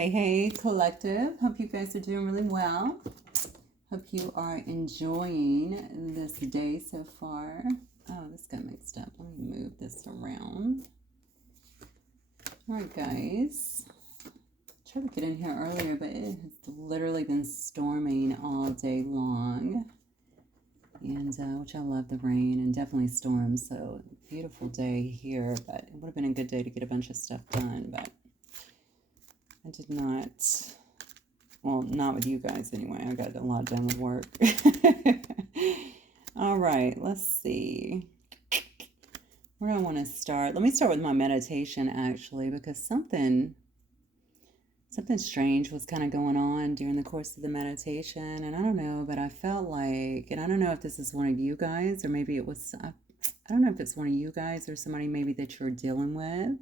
Hey, collective. Hope you guys are doing really well. Hope you are enjoying this day so far. Oh, this got mixed up. Let me move this around. All right, guys. Tried to get in here earlier, but it has literally been storming all day long. And which I love the rain and definitely storms. So beautiful day here, but it would have been a good day to get a bunch of stuff done, but I did not. Well, not with you guys anyway. I got a lot done with work. All right, let's see. Where do I want to start? Let me start with my meditation actually, because something strange was kind of going on during the course of the meditation, and I don't know, but I felt like, and I don't know if this is one of you guys, or maybe it was, I don't know if it's one of you guys or somebody maybe that you're dealing with.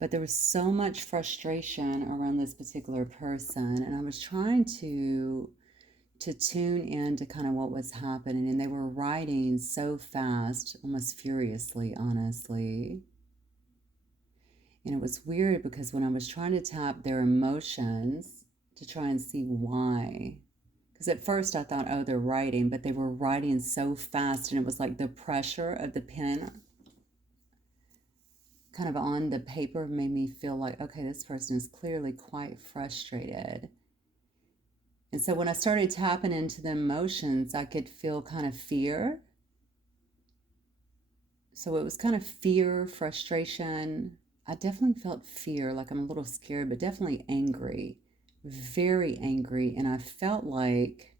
But there was so much frustration around this particular person, and I was trying to tune in to kind of what was happening, and they were writing so fast, almost furiously, honestly. And it was weird because when I was trying to tap their emotions to try and see why, because at first I thought, oh, they're writing, but they were writing so fast, and it was like the pressure of the pen kind of on the paper made me feel like, okay, this person is clearly quite frustrated. And so when I started tapping into the emotions, I could feel kind of fear. So it was kind of fear, frustration. I definitely felt fear, like I'm a little scared, but definitely angry, very angry. And I felt like,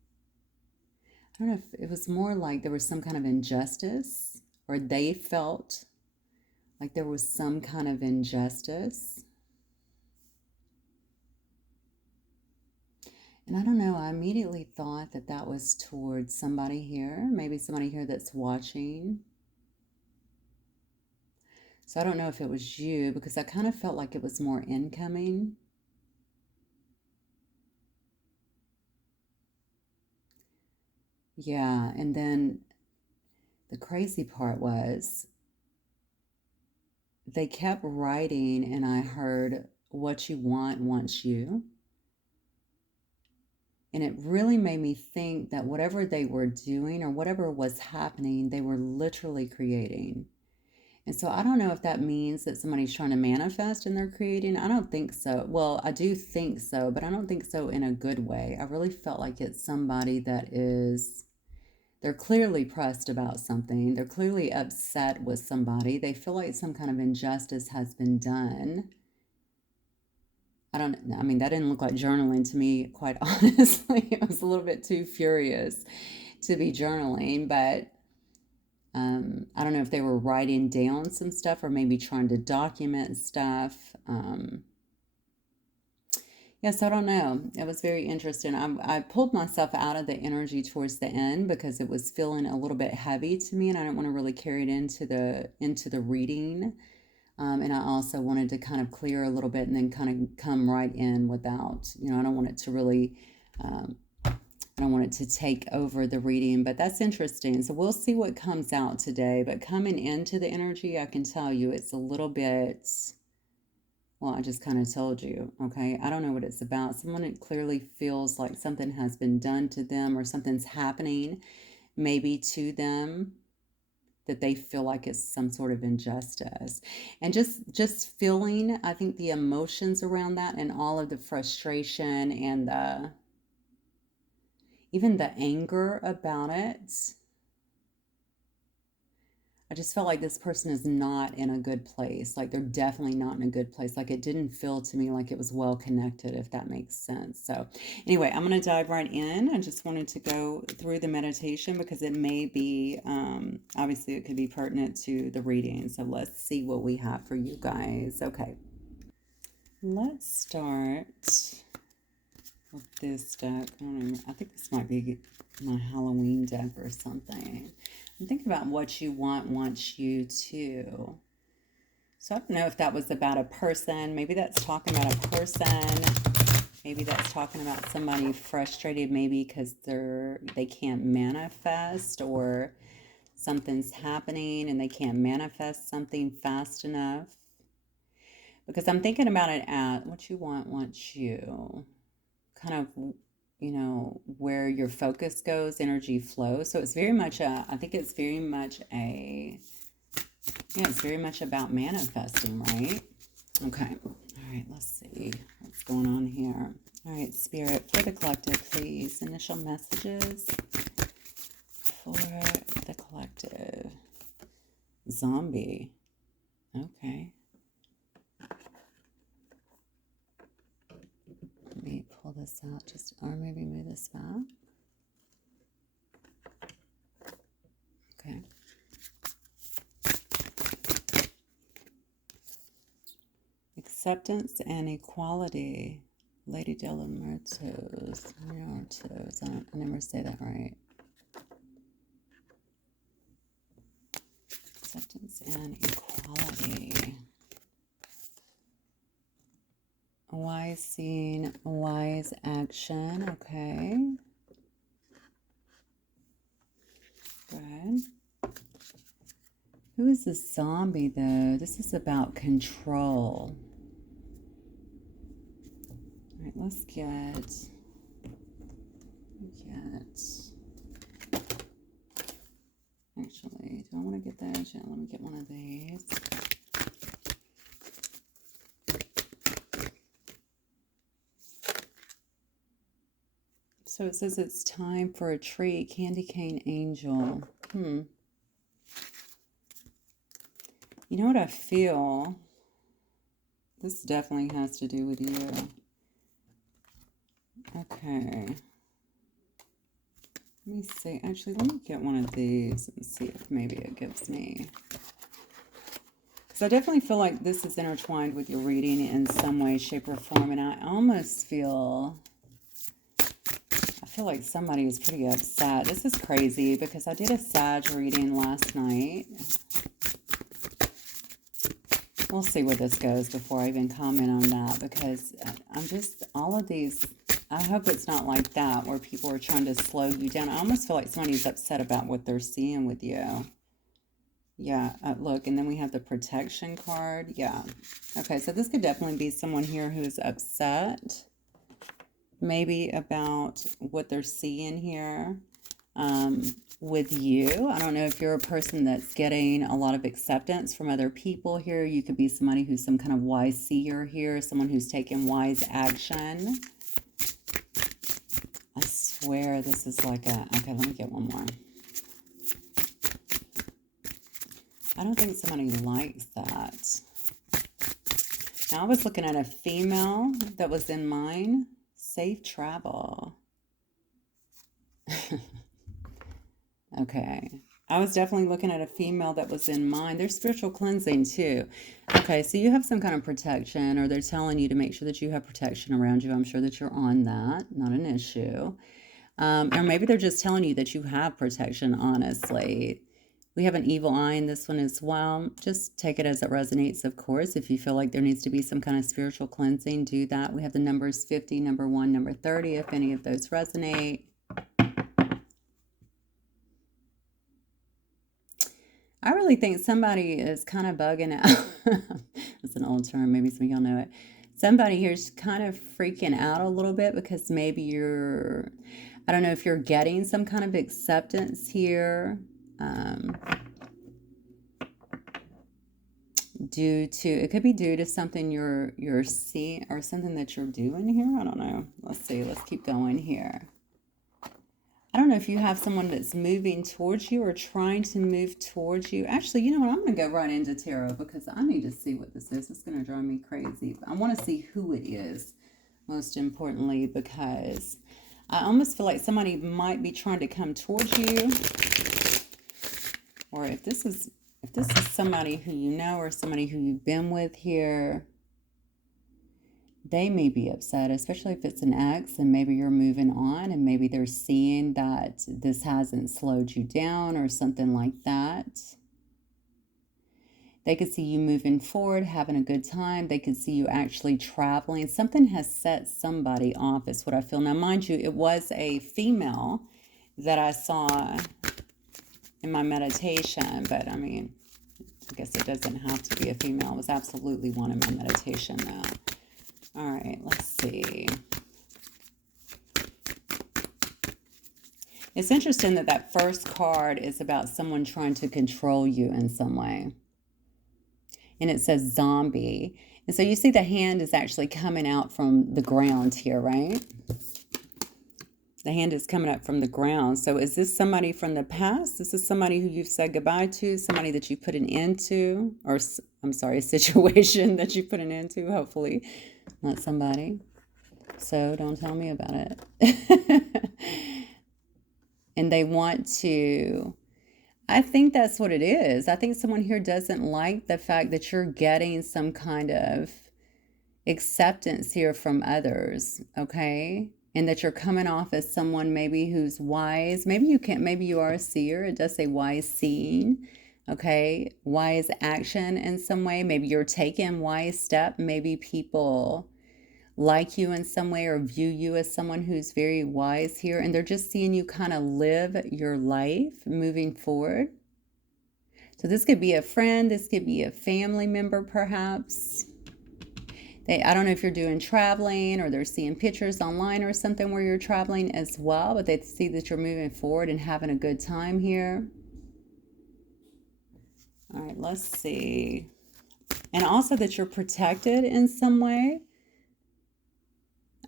I don't know if it was more like there was some kind of injustice, or they felt like there was some kind of injustice. And I don't know, I immediately thought that that was towards somebody here, maybe somebody here that's watching. So I don't know if it was you, because I kind of felt like it was more incoming. Yeah, and then the crazy part was they kept writing, and I heard what you want wants you. And it really made me think that whatever they were doing or whatever was happening, they were literally creating. And so I don't know if that means that somebody's trying to manifest and they're creating. I don't think so. Well, I do think so, but I don't think so in a good way. I really felt like it's somebody that is, they're clearly pressed about something. They're clearly upset with somebody. They feel like some kind of injustice has been done. I mean, that didn't look like journaling to me, quite honestly. It was a little bit too furious to be journaling, but I don't know if they were writing down some stuff or maybe trying to document stuff. Yes, I don't know. It was very interesting. I pulled myself out of the energy towards the end because it was feeling a little bit heavy to me, and I didn't want to really carry it into the reading. And I also wanted to kind of clear a little bit and then kind of come right in without, I don't want it to really, I don't want it to take over the reading, but that's interesting. So we'll see what comes out today. But coming into the energy, I can tell you it's a little bit, well, I just kind of told you, okay? I don't know what it's about. Someone that clearly feels like something has been done to them or something's happening maybe to them that they feel like it's some sort of injustice. And just feeling, I think the emotions around that and all of the frustration and even the anger about it, I just felt like this person is not in a good place. Like they're definitely not in a good place. Like it didn't feel to me like it was well connected, if that makes sense. So anyway, I'm going to dive right in. I just wanted to go through the meditation because it may be, obviously it could be pertinent to the reading. So let's see what we have for you guys. Okay. Let's start with this deck. I think this might be my Halloween deck or something. And think about what you wants you to. So I don't know if that was about a person. Maybe that's talking about a person. Maybe that's talking about somebody frustrated maybe because they can't manifest, or something's happening and they can't manifest something fast enough. Because I'm thinking about it at what you want you kind of, where your focus goes, energy flows. So it's very much I think it's very much it's very much about manifesting, right? Okay. All right, let's see what's going on here. All right, Spirit, for the collective, please. Initial messages for the collective. Zombie. Okay. Let me pull this out or maybe move this back. Okay. Acceptance and equality. Lady de la Muertos. I never say that right. Acceptance and equality. Wise scene, wise action. Okay. Good. Who is the zombie, though? This is about control. All right, let's get... Actually, do I want to get that? Yeah, let me get one of these. So it says it's time for a treat. Candy cane angel. You know what I feel? This definitely has to do with you. Okay. Let me see. Actually, let me get one of these and see if maybe it gives me. Because I definitely feel like this is intertwined with your reading in some way, shape, or form. And I almost feel... like somebody is pretty upset. This is crazy because I did a Sag reading last night. We'll see where this goes before I even comment on that, because I'm just, all of these, I hope it's not like that where people are trying to slow you down. I almost feel like somebody's upset about what they're seeing with you. Yeah, look, and then we have the protection card. Yeah. Okay, so this could definitely be someone here who is upset. Maybe about what they're seeing here with you. I don't know if you're a person that's getting a lot of acceptance from other people here. You could be somebody who's some kind of wise seer here, someone who's taking wise action. I swear this is like a... Okay, let me get one more. I don't think somebody likes that. Now, I was looking at a female that was in mine. Safe travel. Okay. I was definitely looking at a female that was in mine. There's spiritual cleansing too. Okay, so you have some kind of protection, or they're telling you to make sure that you have protection around you. I'm sure that you're on that. Not an issue. Or maybe they're just telling you that you have protection, honestly. We have an evil eye in this one as well. Just take it as it resonates, of course. If you feel like there needs to be some kind of spiritual cleansing, do that. We have the numbers 50, number 1, number 30, if any of those resonate. I really think somebody is kind of bugging out. That's an old term. Maybe some of y'all know it. Somebody here's kind of freaking out a little bit because maybe you're... I don't know if you're getting some kind of acceptance here. It could be due to something you're seeing or something that you're doing here. I don't know. Let's see. Let's keep going here. I don't know if you have someone that's moving towards you or trying to move towards you. Actually, you know what? I'm going to go right into tarot because I need to see what this is. It's going to drive me crazy. I want to see who it is, most importantly, because I almost feel like somebody might be trying to come towards you. Or if this is somebody who you know or somebody who you've been with here, they may be upset, especially if it's an ex and maybe you're moving on and maybe they're seeing that this hasn't slowed you down or something like that. They could see you moving forward, having a good time. They could see you actually traveling. Something has set somebody off is what I feel. Now, mind you, it was a female that I saw in my meditation, but I mean, I guess it doesn't have to be a female. It was absolutely one in my meditation, though. All right, let's see. It's interesting that that first card is about someone trying to control you in some way. And it says zombie. And so you see the hand is actually coming out from the ground here, right? The hand is coming up from the ground. So is this somebody from the past? This is somebody who you've said goodbye to, somebody that you put an end to, or I'm sorry, a situation that you put an end to, hopefully, not somebody. So don't tell me about it. And they want to, I think that's what it is. I think someone here doesn't like the fact that you're getting some kind of acceptance here from others, okay? And that you're coming off as someone maybe who's wise. Maybe you are a seer. It does say wise seeing, okay? Wise action in some way. Maybe you're taking wise step. Maybe people like you in some way or view you as someone who's very wise here, and they're just seeing you kind of live your life moving forward. So this could be a friend, this could be a family member perhaps. I don't know if you're doing traveling or they're seeing pictures online or something where you're traveling as well, but they see that you're moving forward and having a good time here. All right, let's see. And also that you're protected in some way.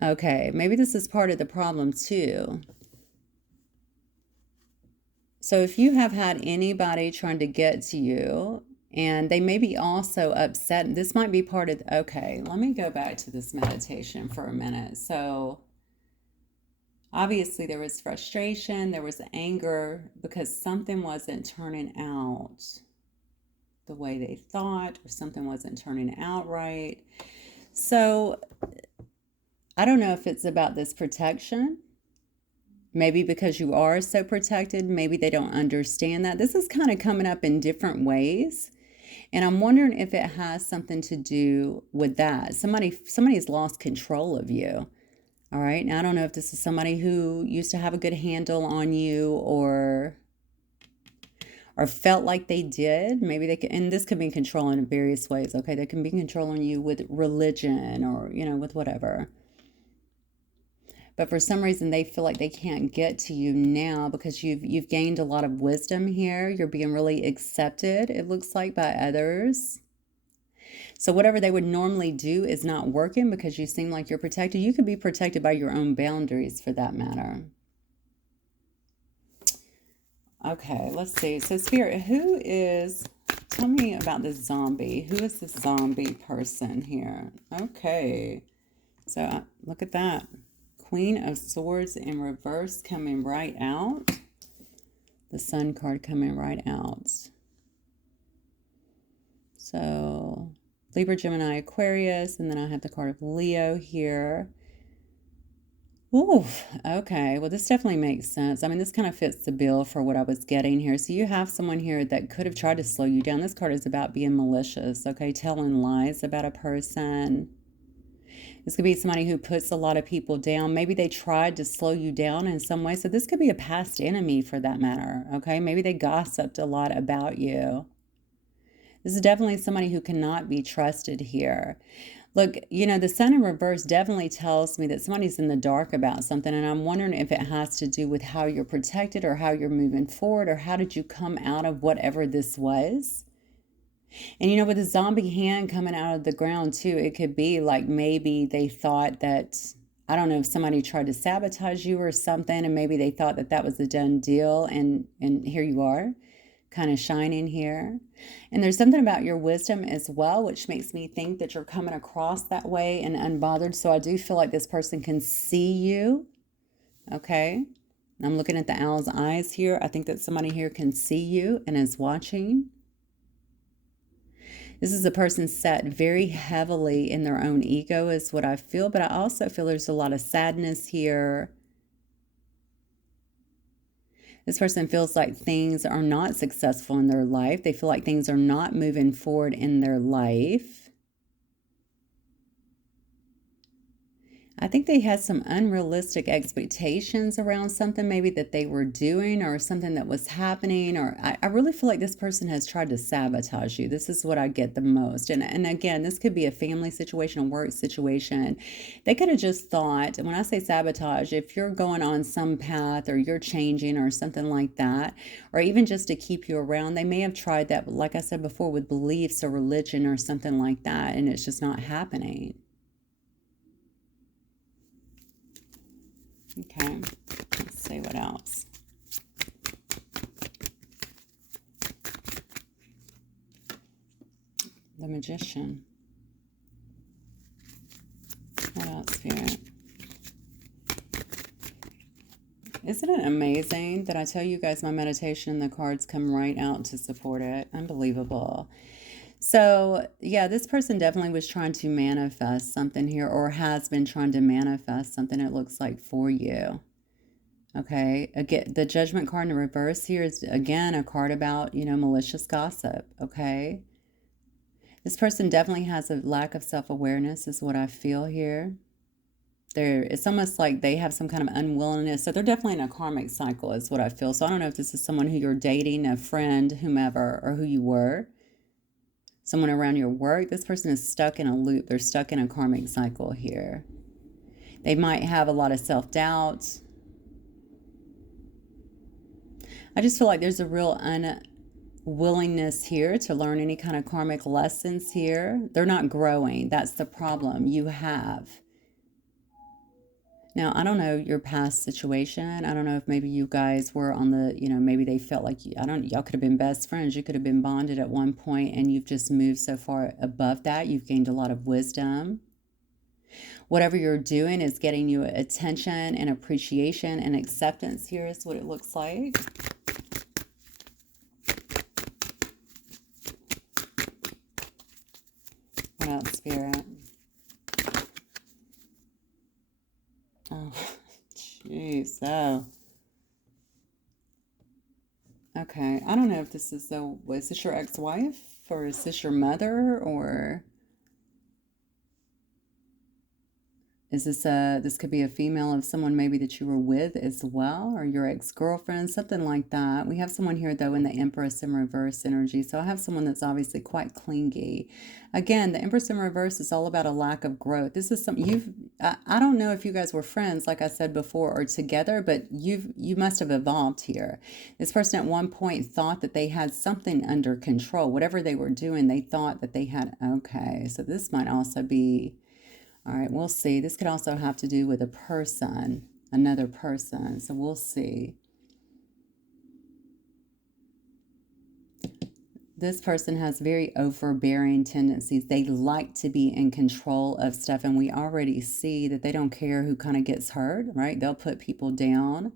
Okay, maybe this is part of the problem too. So if you have had anybody trying to get to you and they may be also upset, this might be part of, okay, let me go back to this meditation for a minute. So obviously there was frustration, there was anger because something wasn't turning out the way they thought or something wasn't turning out right. So I don't know if it's about this protection. Maybe because you are so protected, maybe they don't understand that. This is kind of coming up in different ways. And I'm wondering if it has something to do with that. Somebody's lost control of you. All right. Now, I don't know if this is somebody who used to have a good handle on you or felt like they did. Maybe they can, and this could be controlling in various ways. Okay. They can be controlling you with religion or, with whatever. But for some reason, they feel like they can't get to you now because you've gained a lot of wisdom here. You're being really accepted, it looks like, by others. So whatever they would normally do is not working because you seem like you're protected. You could be protected by your own boundaries for that matter. Okay, let's see. So Spirit, tell me about this zombie. Who is this zombie person here? Okay, so look at that. Queen of Swords in reverse coming right out. The Sun card coming right out. So Libra, Gemini, Aquarius, and then I have the card of Leo here. Ooh, okay. Well, this definitely makes sense. I mean, this kind of fits the bill for what I was getting here. So you have someone here that could have tried to slow you down. This card is about being malicious, okay? Telling lies about a person. This could be somebody who puts a lot of people down. Maybe they tried to slow you down in some way. So this could be a past enemy for that matter, okay? Maybe they gossiped a lot about you. This is definitely somebody who cannot be trusted here. Look, the Sun in reverse definitely tells me that somebody's in the dark about something, and I'm wondering if it has to do with how you're protected or how you're moving forward or how did you come out of whatever this was. And with the zombie hand coming out of the ground too, it could be like maybe they thought that, I don't know, if somebody tried to sabotage you or something, and maybe they thought that that was a done deal, and here you are, kind of shining here. And there's something about your wisdom as well, which makes me think that you're coming across that way and unbothered. So I do feel like this person can see you, okay? I'm looking at the owl's eyes here. I think that somebody here can see you and is watching. This is a person set very heavily in their own ego is what I feel, but I also feel there's a lot of sadness here. This person feels like things are not successful in their life. They feel like things are not moving forward in their life. I think they had some unrealistic expectations around something maybe that they were doing or something that was happening. Or I really feel like this person has tried to sabotage you. This is what I get the most. And again, this could be a family situation, a work situation. They could have just thought, and when I say sabotage, if you're going on some path or you're changing or something like that, or even just to keep you around, they may have tried that, like I said before, with beliefs or religion or something like that, and it's just not happening. Okay, let's see what else. The Magician. What else, Spirit? Isn't it amazing that I tell you guys my meditation, the cards come right out to support it? Unbelievable. So, yeah, this person definitely was trying to manifest something here, or has been trying to manifest something, it looks like, for you. Okay, again, the Judgment card in the reverse here is, again, a card about, malicious gossip. Okay, this person definitely has a lack of self-awareness, is what I feel here. It's almost like they have some kind of unwillingness. So they're definitely in a karmic cycle, is what I feel. So I don't know if this is someone who you're dating, a friend, whomever, or who you were. Someone around your work. This person is stuck in a loop. They're stuck in a karmic cycle here. They might have a lot of self-doubt. I just feel like there's a real unwillingness here to learn any kind of karmic lessons here. They're not growing. That's the problem you have. Now, I don't know your past situation. I don't know if maybe you guys were on the, maybe they felt like, y'all could have been best friends. You could have been bonded at one point and you've just moved so far above that. You've gained a lot of wisdom. Whatever you're doing is getting you attention and appreciation and acceptance. Here is what it looks like. What else, Spirit? Oh, jeez. Oh. Okay. I don't know if this is is this your ex-wife or is this your mother, or is this could be a female of someone maybe that you were with as well, or your ex-girlfriend, something like that. We have someone here though in the Empress in reverse energy. So I have someone that's obviously quite clingy. Again, the Empress in reverse is all about a lack of growth. This is something I don't know if you guys were friends, like I said before, or together, but you must have evolved here. This person at one point thought that they had something under control. Whatever they were doing, they thought that they had, okay, so this might also be, all right, we'll see. This could also have to do with a person, another person. So we'll see. This person has very overbearing tendencies. They like to be in control of stuff. And we already see that they don't care who kind of gets hurt, right? They'll put people down.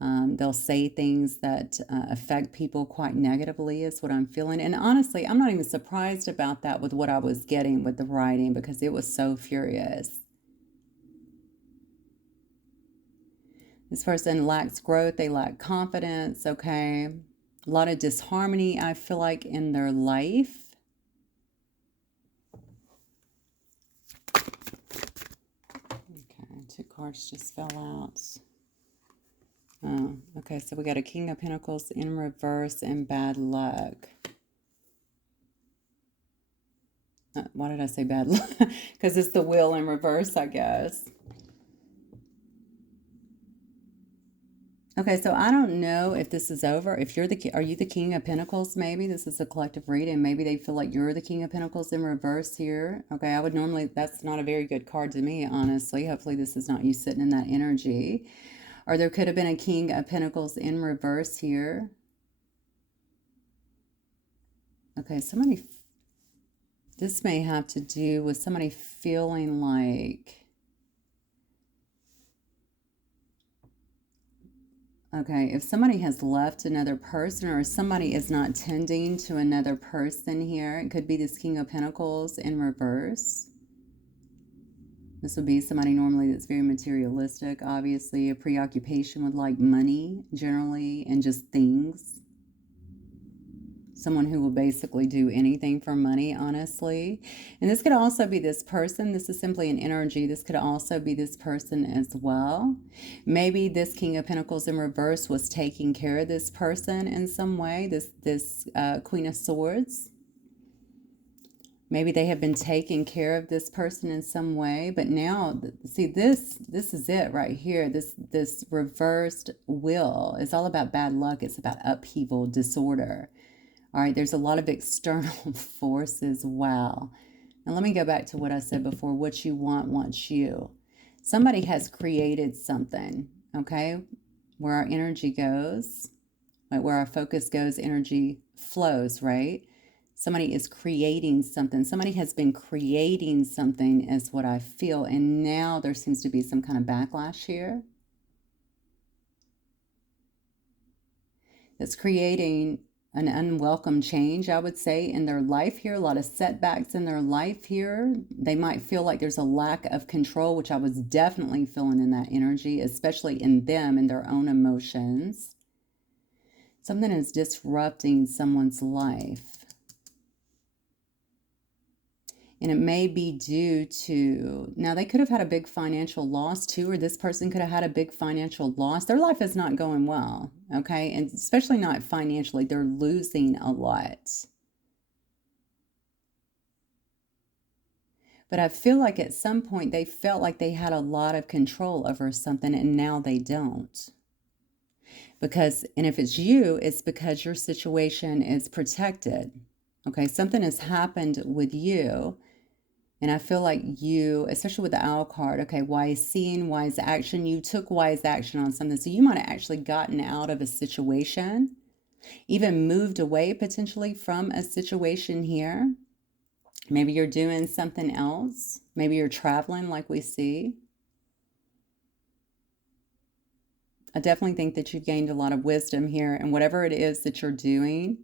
They'll say things that affect people quite negatively, is what I'm feeling. And honestly, I'm not even surprised about that with what I was getting with the writing, because it was so furious. This person lacks growth. They lack confidence, okay? A lot of disharmony, I feel like, in their life. Okay, 2 cards just fell out. Oh, okay, so we got a King of Pentacles in reverse and bad luck. Why did I say bad luck? Because it's the Wheel in reverse, I guess. Okay, so I don't know if this is over. If you're are you the King of Pentacles? Maybe this is a collective reading. Maybe they feel like you're the King of Pentacles in reverse here. Okay, I would normally, that's not a very good card to me, honestly. Hopefully this is not you sitting in that energy. Or there could have been a King of Pentacles in reverse here. Okay, this may have to do with somebody feeling like, okay, if somebody has left another person, or somebody is not tending to another person here, it could be this King of Pentacles in reverse. This would be somebody normally that's very materialistic, obviously, a preoccupation with like money generally and just things. Someone who will basically do anything for money, honestly. And this could also be this person. This is simply an energy. This could also be this person as well. Maybe this King of Pentacles in reverse was taking care of this person in some way, this Queen of Swords. Maybe they have been taking care of this person in some way, but now, see, this is it right here. This reversed wheel is all about bad luck. It's about upheaval, disorder. All right, there's a lot of external forces. Wow. Now let me go back to what I said before. What you want wants you. Somebody has created something, okay? Where our energy goes, like where our focus goes, energy flows, right? Somebody is creating something. Somebody has been creating something is what I feel. And now there seems to be some kind of backlash here. That's creating an unwelcome change, I would say, in their life here. A lot of setbacks in their life here. They might feel like there's a lack of control, which I was definitely feeling in that energy, especially in them and their own emotions. Something is disrupting someone's life. And it may be due to, now they could have had a big financial loss too, or this person could have had a big financial loss. Their life is not going well, okay? And especially not financially. They're losing a lot. But I feel like at some point they felt like they had a lot of control over something and now they don't. Because, and if it's you, it's because your situation is protected. Okay, something has happened with you. And I feel like you, especially with the Owl card, okay, wise seeing, wise action, you took wise action on something. So you might have actually gotten out of a situation, even moved away potentially from a situation here. Maybe you're doing something else. Maybe you're traveling like we see. I definitely think that you've gained a lot of wisdom here. And whatever it is that you're doing,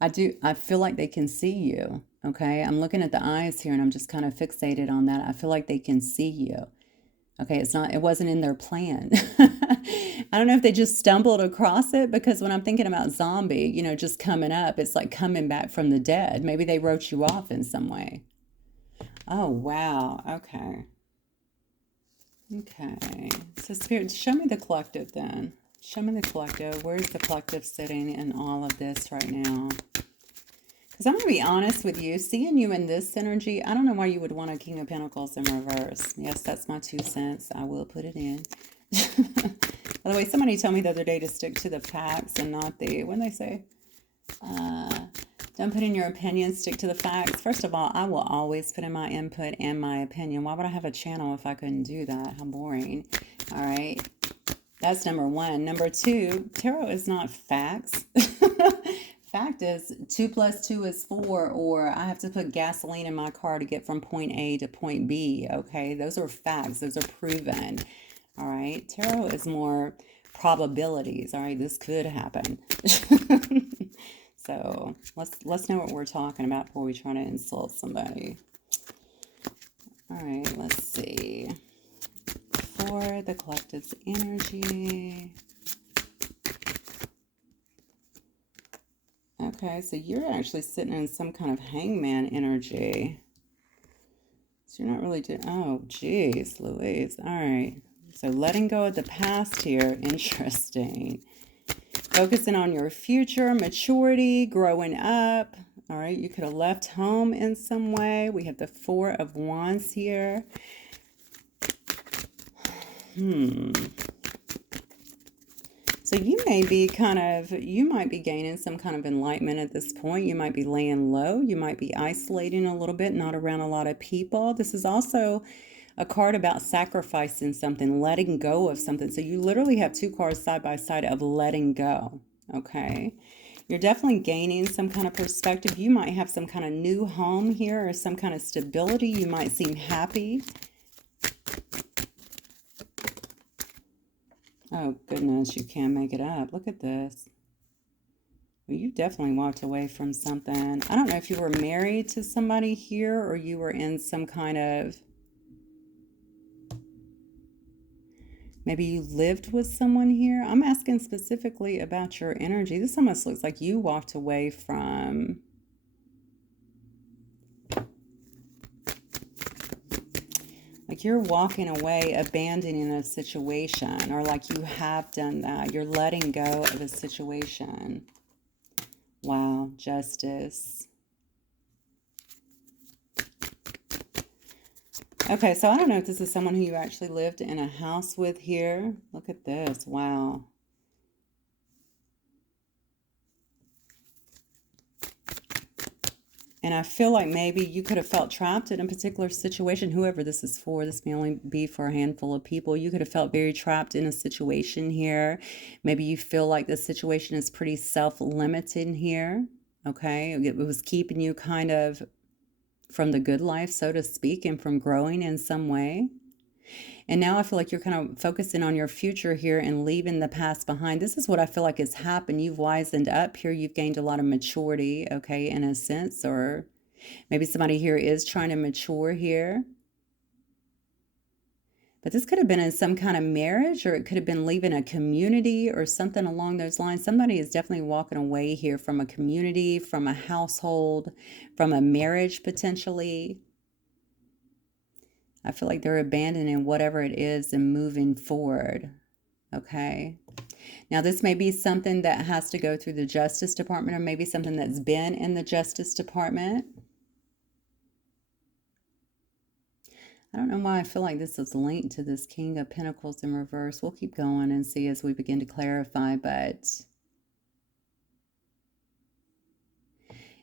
I feel like they can see you. Okay, I'm looking at the eyes here and I'm just kind of fixated on that. I feel like they can see you. Okay, it wasn't in their plan. I don't know if they just stumbled across it, because when I'm thinking about zombie, you know, just coming up, it's like coming back from the dead. Maybe they wrote you off in some way. Oh, wow. Okay. Okay. So Spirit, show me the collective then. Show me the collective. Where's the collective sitting in all of this right now? Because I'm going to be honest with you, seeing you in this energy, I don't know why you would want a King of Pentacles in reverse. Yes, that's my 2 cents. I will put it in. By the way, somebody told me the other day to stick to the facts and not the, what did they say? Don't put in your opinion, stick to the facts. First of all, I will always put in my input and my opinion. Why would I have a channel if I couldn't do that? How boring. All right. That's number 1. Number 2, tarot is not facts. Fact is 2 + 2 is 4, or I have to put gasoline in my car to get from point A to point B. Okay, those are facts. Those are proven. All right, tarot is more probabilities. All right, this could happen. So let's know what we're talking about before we try to insult somebody. All right, let's see. For the collective's energy. Okay, so you're actually sitting in some kind of hangman energy. So you're not really doing, oh, geez, Louise. All right. So letting go of the past here. Interesting. Focusing on your future, maturity, growing up. All right, you could have left home in some way. We have the 4 of Wands here. So you may be you might be gaining some kind of enlightenment at this point. You might be laying low. You might be isolating a little bit, not around a lot of people. This is also a card about sacrificing something, letting go of something. So you literally have 2 cards side by side of letting go, okay? You're definitely gaining some kind of perspective. You might have some kind of new home here or some kind of stability. You might seem happy. Oh, goodness, you can't make it up. Look at this. Well, you definitely walked away from something. I don't know if you were married to somebody here or you were in some kind of... Maybe you lived with someone here. I'm asking specifically about your energy. This almost looks like you walked away from, like you're walking away, abandoning a situation, or like you have done that. You're letting go of a situation. Wow, justice. Okay, so I don't know if this is someone who you actually lived in a house with here. Look at this. Wow. And I feel like maybe you could have felt trapped in a particular situation. Whoever this is for, this may only be for a handful of people. You could have felt very trapped in a situation here. Maybe you feel like the situation is pretty self-limiting here. Okay, it was keeping you kind of from the good life, so to speak, and from growing in some way. And now I feel like you're kind of focusing on your future here and leaving the past behind. This is what I feel like has happened. You've wisened up here. You've gained a lot of maturity, okay, in a sense, or maybe somebody here is trying to mature here. But this could have been in some kind of marriage, or it could have been leaving a community or something along those lines. Somebody is definitely walking away here from a community, from a household, from a marriage potentially. I feel like they're abandoning whatever it is and moving forward. Okay. Now, this may be something that has to go through the Justice Department, or maybe something that's been in the Justice Department. I don't know why I feel like this is linked to this King of Pentacles in reverse. We'll keep going and see as we begin to clarify, but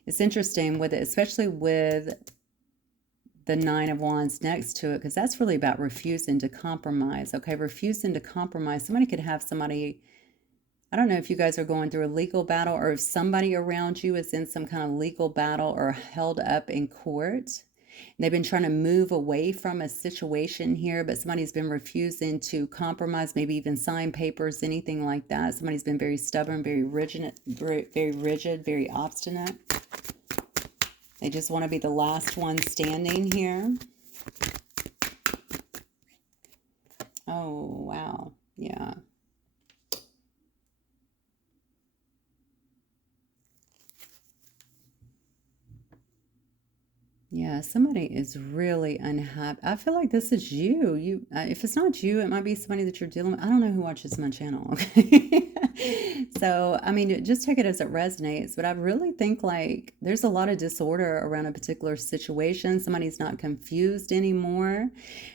it's interesting with it, especially with the Nine of Wands next to it, because that's really about refusing to compromise. Okay, refusing to compromise. Somebody could have somebody, I don't know if you guys are going through a legal battle, or if somebody around you is in some kind of legal battle or held up in court. They've been trying to move away from a situation here, but somebody's been refusing to compromise, maybe even sign papers, anything like that. Somebody's been very stubborn, very rigid, very obstinate. They just want to be the last one standing here. Oh, wow. Yeah. Yeah, somebody is really unhappy. I feel like this is you. If it's not you, it might be somebody that you're dealing with. I don't know who watches my channel, okay? So, I mean, just take it as it resonates. But I really think like there's a lot of disorder around a particular situation. Somebody's not confused anymore.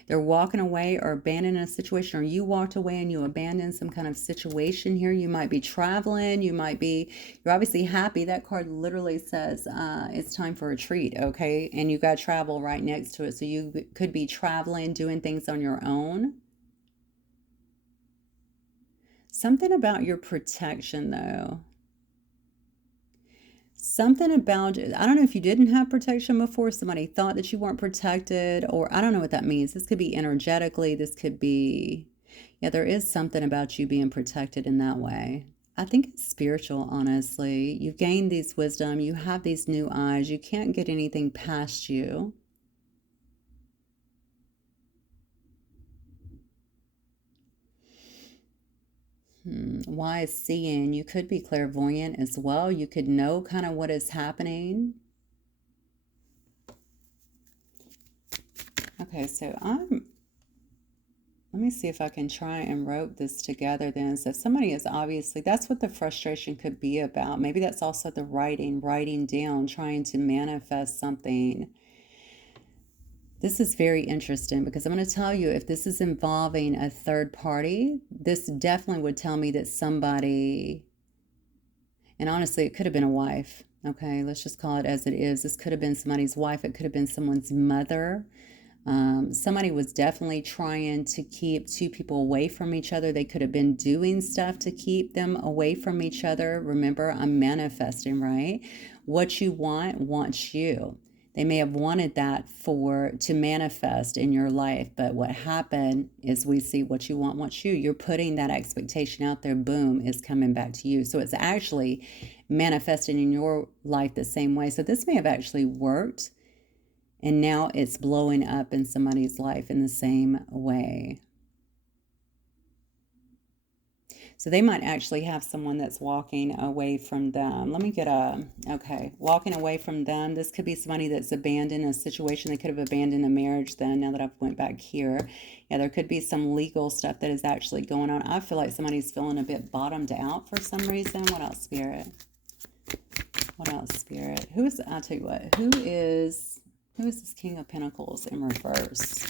They're walking away or abandoning a situation, or you walked away and you abandoned some kind of situation here. You might be traveling. You're obviously happy. That card literally says it's time for a treat, okay? And you got travel right next to it. So you could be traveling, doing things on your own. Something about your protection, though. Something about, I don't know if you didn't have protection before, somebody thought that you weren't protected, or I don't know what that means. This could be energetically, this could be, yeah, there is something about you being protected in that way. I think it's spiritual, honestly. You've gained these wisdom, you have these new eyes, you can't get anything past you. Wise seeing, you could be clairvoyant as well. You could know kind of what is happening. Okay, so let me see if I can try and rope this together then. So somebody is obviously, that's what the frustration could be about. Maybe that's also the writing down, trying to manifest something. This is very interesting because I'm going to tell you, if this is involving a third party, this definitely would tell me that somebody, and honestly, it could have been a wife. Okay, let's just call it as it is. This could have been somebody's wife. It could have been someone's mother. Somebody was definitely trying to keep two people away from each other. They could have been doing stuff to keep them away from each other. Remember, I'm manifesting, right? What you want wants you. They may have wanted that to manifest in your life, but what happened is we see what you want wants you. You're putting that expectation out there, boom, it's coming back to you. So it's actually manifesting in your life the same way. So this may have actually worked, and now it's blowing up in somebody's life in the same way. So they might actually have someone that's walking away from them. Let me get a, okay, walking away from them. This could be somebody that's abandoned a situation. They could have abandoned a marriage then, now that I've went back here. Yeah, there could be some legal stuff that is actually going on. I feel like somebody's feeling a bit bottomed out for some reason. What else, Spirit? What else, Spirit? I'll tell you what, who is this King of Pentacles in reverse?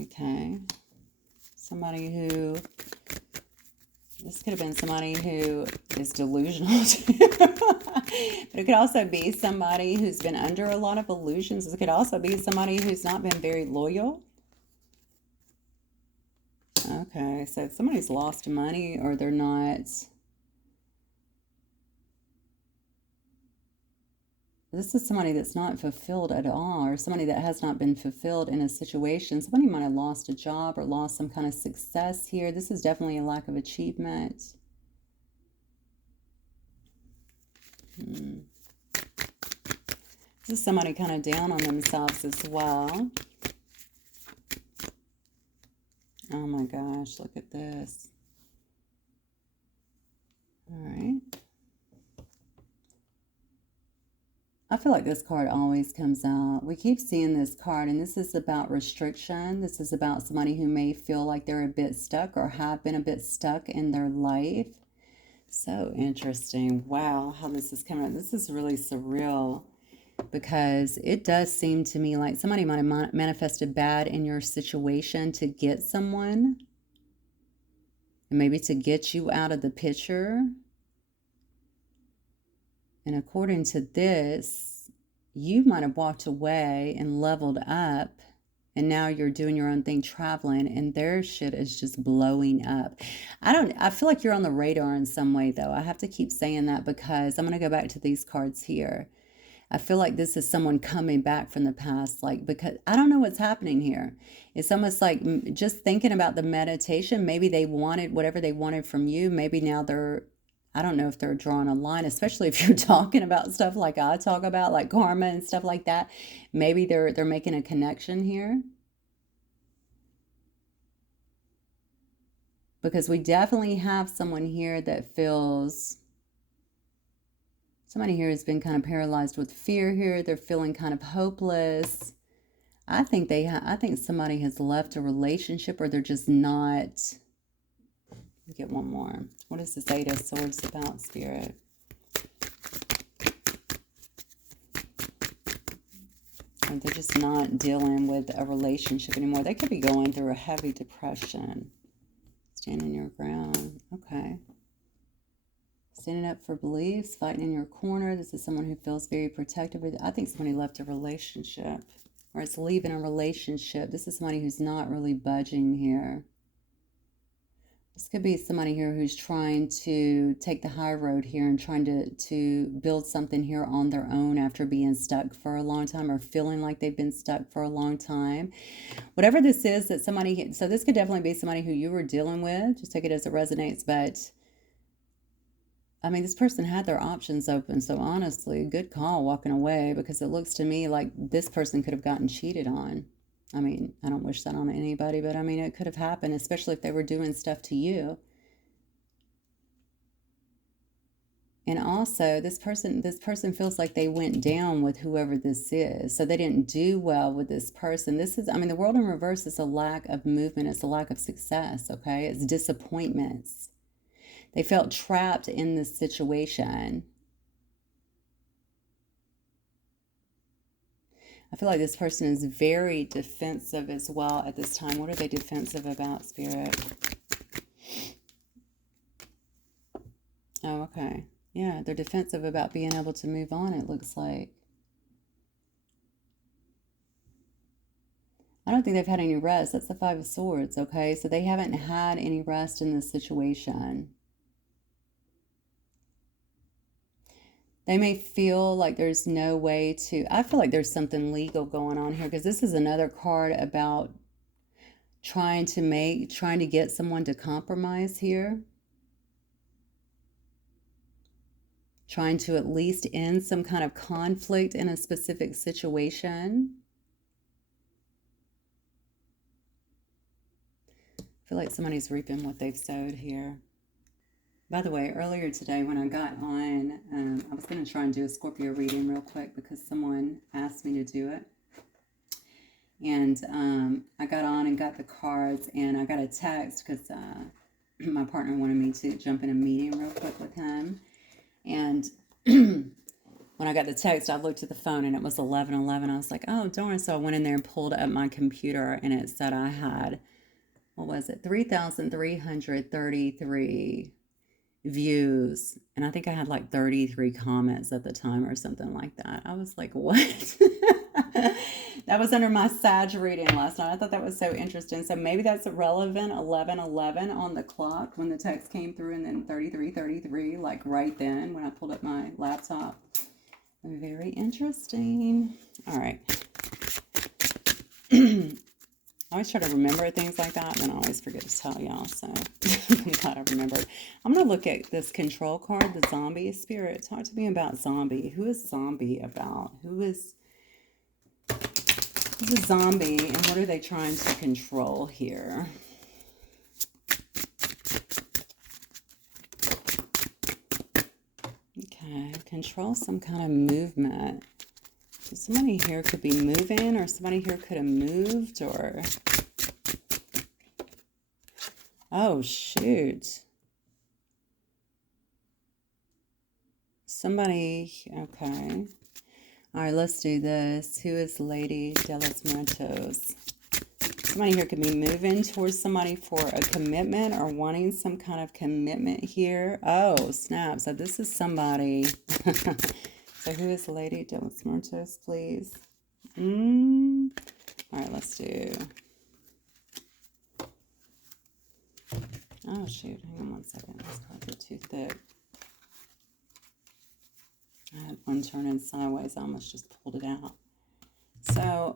Okay. Somebody who, this could have been somebody who is delusional too. But it could also be somebody who's been under a lot of illusions. It could also be somebody who's not been very loyal. Okay, so somebody's lost money, or they're not. This is somebody that's not fulfilled at all, or somebody that has not been fulfilled in a situation. Somebody might have lost a job or lost some kind of success here. This is definitely a lack of achievement. This is somebody kind of down on themselves as well. Oh my gosh, look at this. All right. I feel like this card always comes out. We keep seeing this card, and this is about restriction. This is about somebody who may feel like they're a bit stuck or have been a bit stuck in their life. So interesting. Wow, how this is coming out. This is really surreal, because it does seem to me like somebody might have manifested bad in your situation to get someone, and maybe to get you out of the picture. And according to this, you might have walked away and leveled up, and now you're doing your own thing, traveling, and their shit is just blowing up. I feel like you're on the radar in some way, though. I have to keep saying that, because I'm going to go back to these cards here. I feel like this is someone coming back from the past, like, because I don't know what's happening here. It's almost like just thinking about the meditation. Maybe they wanted whatever they wanted from you. Maybe now they're, I don't know if they're drawing a line, especially if you're talking about stuff like I talk about, like karma and stuff like that. Maybe they're making a connection here. Because we definitely have someone here that feels, somebody here has been kind of paralyzed with fear here. They're feeling kind of hopeless. I think somebody has left a relationship, or they're just not. Get one more. What is this Eight of Swords about, Spirit? And they're just not dealing with a relationship anymore. They could be going through a heavy depression. Standing your ground. Okay. Standing up for beliefs, fighting in your corner. This is someone who feels very protective. I think somebody left a relationship, or is leaving a relationship. This is somebody who's not really budging here. This could be somebody here who's trying to take the high road here and trying to build something here on their own after being stuck for a long time, or feeling like they've been stuck for a long time. Whatever this is that somebody, so this could definitely be somebody who you were dealing with. Just take it as it resonates. But I mean, this person had their options open. So honestly, good call walking away, because it looks to me like this person could have gotten cheated on. I mean, I don't wish that on anybody, but I mean, it could have happened, especially if they were doing stuff to you. And also, this person feels like they went down with whoever this is. So they didn't do well with this person. This is, I mean, the world in reverse is a lack of movement. It's a lack of success, okay? It's disappointments. They felt trapped in this situation. I feel like this person is very defensive as well at this time. What are they defensive about, Spirit? Oh, okay. Yeah, they're defensive about being able to move on, it looks like. I don't think they've had any rest. That's the Five of Swords, okay? So they haven't had any rest in this situation. They may feel like there's no way to, I feel like there's something legal going on here, because this is another card about trying to get someone to compromise here. Trying to at least end some kind of conflict in a specific situation. I feel like somebody's reaping what they've sowed here. By the way, earlier today when I got on, I was going to try and do a Scorpio reading real quick because someone asked me to do it. And I got on and got the cards, and I got a text because my partner wanted me to jump in a meeting real quick with him. And when I got the text, I looked at the phone and it was 11:11. I was like, oh, darn. So I went in there and pulled up my computer, and it said I had, what was it, 3,333 views. And I think I had like 33 comments at the time or something like that. I was like, what? That was under my Sag reading last night. I thought that was so interesting. So maybe that's irrelevant. 11:11 on the clock when the text came through, and then 33:33, like right then when I pulled up my laptop. Very interesting. All right. I always try to remember things like that, and then I always forget to tell y'all. So I'm glad I remembered. I'm going to look at this control card, the zombie spirit. Talk to me about zombie. Who is zombie about? Who's a zombie, and what are they trying to control here? Okay, control some kind of movement. So somebody here could be moving, or somebody here could have moved, or... Oh, shoot. Somebody... Okay. All right, let's do this. Who is Lady de los Muertos? Somebody here could be moving towards somebody for a commitment or wanting some kind of commitment here. Oh, snap. So this is somebody. So who is Lady de los Muertos, please? All right, let's do. Oh, shoot. Hang on one second. This cards are too thick. I had one turning sideways. I almost just pulled it out. So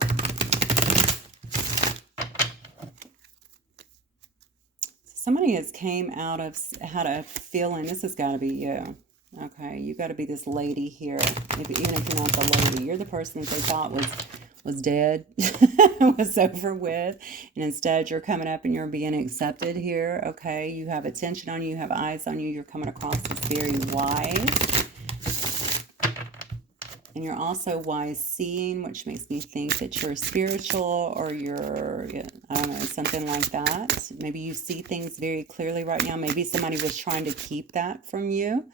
somebody has came out of, had a feeling, this has got to be you. Okay, you got to be this lady here. Maybe even if you're not the lady, you're the person that they thought was dead, was over with, and instead you're coming up and you're being accepted here. Okay, you have attention on you, you have eyes on you, you're coming across as very wise. And you're also wise seeing, which makes me think that you're spiritual, or you're, I don't know, something like that. Maybe you see things very clearly right now. Maybe somebody was trying to keep that from you,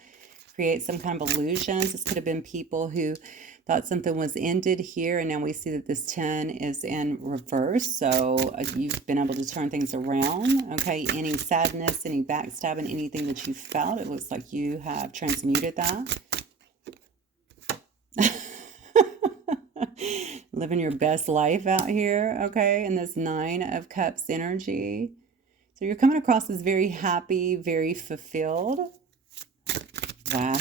create some kind of illusions. This could have been people who thought something was ended here, and now we see that this 10 is in reverse. So you've been able to turn things around. Okay, any sadness, any backstabbing, anything that you felt, it looks like you have transmuted that. Living your best life out here, okay? And this 9 of Cups energy. So you're coming across as very happy, very fulfilled. Wow.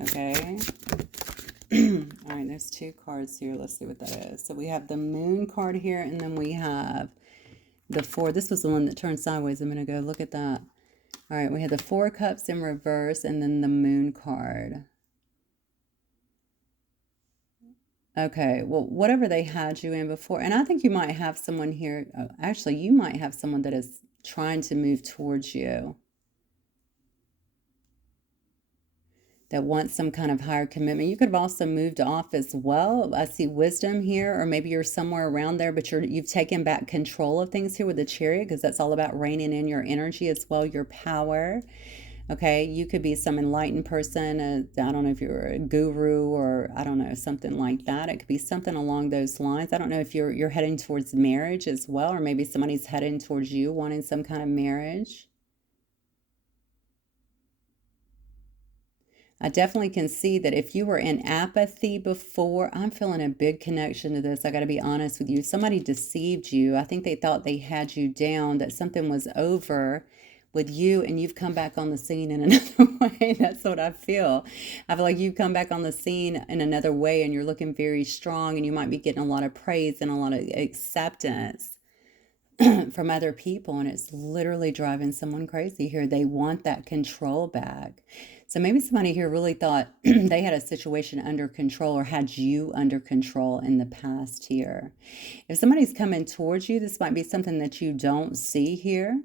Okay. All right, there's 2 cards here. Let's see what that is. So we have the Moon card here, and then we have the 4. This was the one that turned sideways a minute ago. Look at that. All right, we have the 4 Cups in reverse, and then the Moon card. Okay, well, whatever they had you in before, and I think you might have someone here, actually, you might have someone that is trying to move towards you, that wants some kind of higher commitment. You could have also moved off as well. I see Wisdom here, or maybe you're somewhere around there, but you've taken back control of things here with the Chariot, because that's all about reining in your energy as well, your power. Okay, you could be some enlightened person. I don't know if you're a guru, or I don't know, something like that. It could be something along those lines. I don't know if you're heading towards marriage as well, or maybe somebody's heading towards you wanting some kind of marriage. I definitely can see that if you were in apathy before, I'm feeling a big connection to this. I got to be honest with you. Somebody deceived you. I think they thought they had you down, that something was over with you, and you've come back on the scene in another way. That's what I feel. I feel like you've come back on the scene in another way, and you're looking very strong, and you might be getting a lot of praise and a lot of acceptance. from other people, and it's literally driving someone crazy here. They want that control back. So maybe somebody here really thought they had a situation under control or had you under control in the past here. If somebody's coming towards you, this might be something that you don't see here.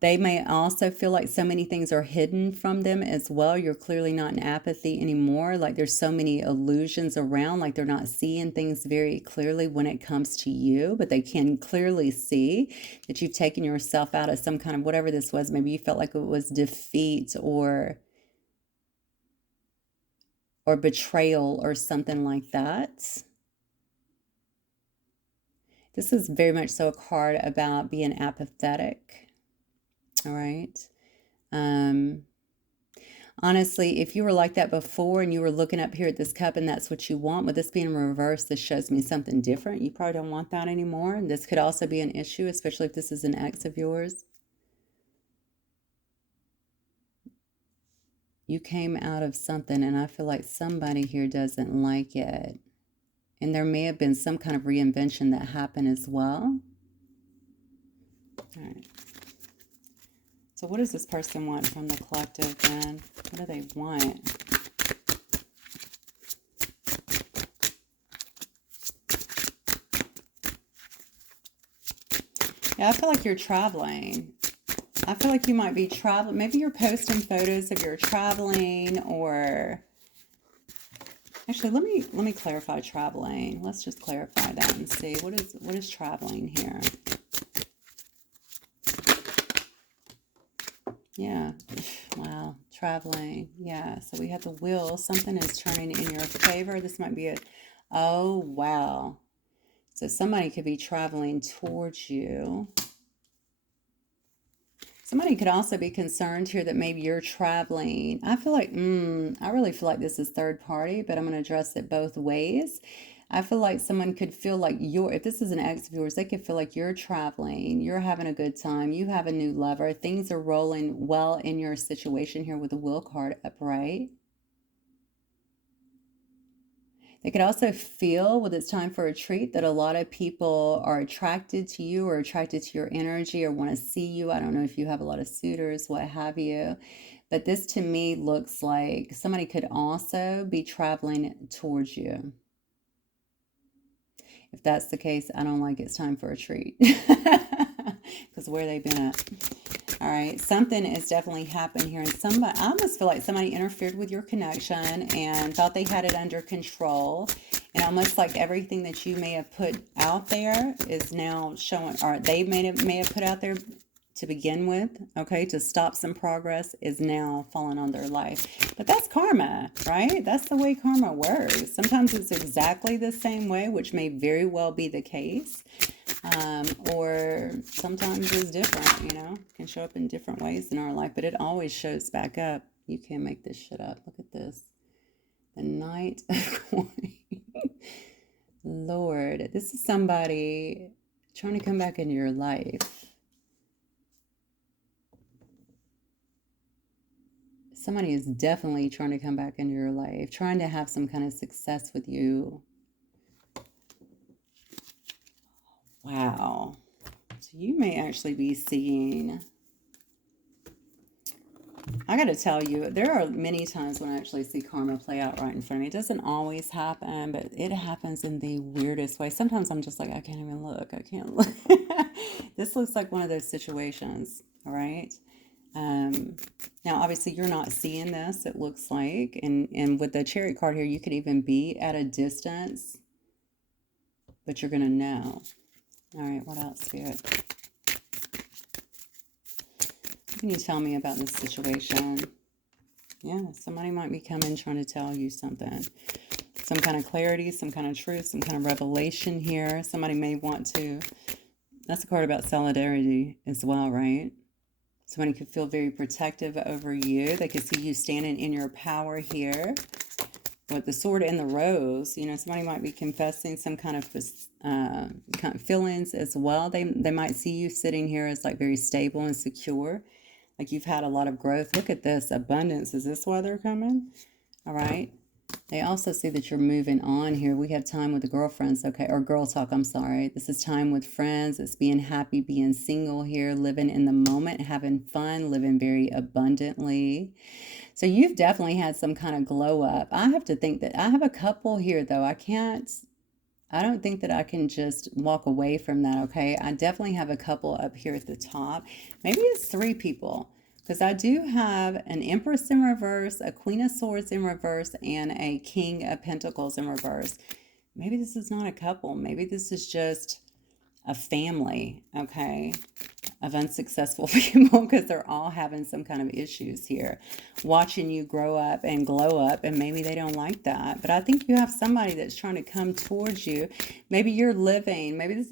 They may also feel like so many things are hidden from them as well. You're clearly not in apathy anymore. Like there's so many illusions around, like they're not seeing things very clearly when it comes to you, but they can clearly see that you've taken yourself out of some kind of whatever this was. Maybe you felt like it was defeat or betrayal or something like that. This is very much so a card about being apathetic. All right. Honestly, if you were like that before and you were looking up here at this cup and that's what you want, with this being reversed, this shows me something different. You probably don't want that anymore. And this could also be an issue, especially if this is an ex of yours. You came out of something, and I feel like somebody here doesn't like it. And there may have been some kind of reinvention that happened as well. All right. So what does this person want from the collective then? What do they want? Yeah, I feel like you're traveling. I feel like you might be traveling. Maybe you're posting photos of your traveling, or actually let me clarify traveling. Let's just clarify that and see what is traveling here. Yeah. Wow. Traveling. Yeah. So we have the wheel. Something is turning in your favor. This might be a, oh, wow. So somebody could be traveling towards you. Somebody could also be concerned here that maybe you're traveling. I feel like, I really feel like this is third party, but I'm going to address it both ways. I feel like someone could feel like if this is an ex of yours, they could feel like you're traveling, you're having a good time, you have a new lover, things are rolling well in your situation here with the Wheel card upright. They could also feel when it's time for a treat that a lot of people are attracted to you or attracted to your energy or want to see you. I don't know if you have a lot of suitors, what have you. But this to me looks like somebody could also be traveling towards you. If that's the case, I don't like it's time for a treat. Because where they've been at. All right, something is definitely happening here. And somebody, I almost feel like somebody interfered with your connection and thought they had it under control. And almost like everything that you may have put out there is now showing, or they may have put out there to begin with, okay, to stop some progress, is now falling on their life. But that's karma, right? That's the way karma works. Sometimes it's exactly the same way, which may very well be the case. Or sometimes it's different, can show up in different ways in our life, but it always shows back up. You can't make this shit up. Look at this. The Knight of Coins. Lord, this is somebody trying to come back into your life. Somebody is definitely trying to come back into your life, trying to have some kind of success with you. Wow. So you may actually be seeing, I got to tell you, there are many times when I actually see karma play out right in front of me. It doesn't always happen, but it happens in the weirdest way. Sometimes I'm just like, I can't even look. I can't look. This looks like one of those situations, all right? Now, obviously, you're not seeing this, it looks like. And with the Chariot card here, you could even be at a distance, but you're going to know. All right, what else, Spirit? What can you tell me about this situation? Yeah, somebody might be coming trying to tell you something. Some kind of clarity, some kind of truth, some kind of revelation here. Somebody may want to... That's a card about solidarity as well, right? Somebody could feel very protective over you. They could see you standing in your power here. With the Sword and the Rose, somebody might be confessing some kind of feelings as well. They might see you sitting here as like very stable and secure. Like you've had a lot of growth. Look at this. Abundance. Is this why they're coming? All right. They also see that you're moving on here. We have time with the girlfriends, okay, or girl talk, I'm sorry. This is time with friends. It's being happy, being single here, living in the moment, having fun, living very abundantly. So you've definitely had some kind of glow up. I have to think that I have a couple here, though. I don't think that I can just walk away from that, okay? I definitely have a couple up here at the top. Maybe it's three people because I do have an Empress in reverse, a Queen of Swords in reverse, and a King of Pentacles in reverse. Maybe this is not a couple. Maybe this is just a family, okay, of unsuccessful people because they're all having some kind of issues here, watching you grow up and glow up, and maybe they don't like that. But I think you have somebody that's trying to come towards you. Maybe you're living, maybe this,